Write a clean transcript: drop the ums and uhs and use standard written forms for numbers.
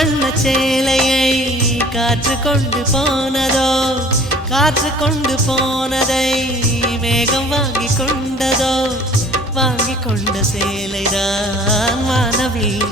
வண்ண சேலையை காற்று கொண்டு போனதோ, காற்று கொண்டு போனதை மேகம் வாங்கி கொண்டதோ, வாங்கி கொண்ட சேலைதான் வானவில்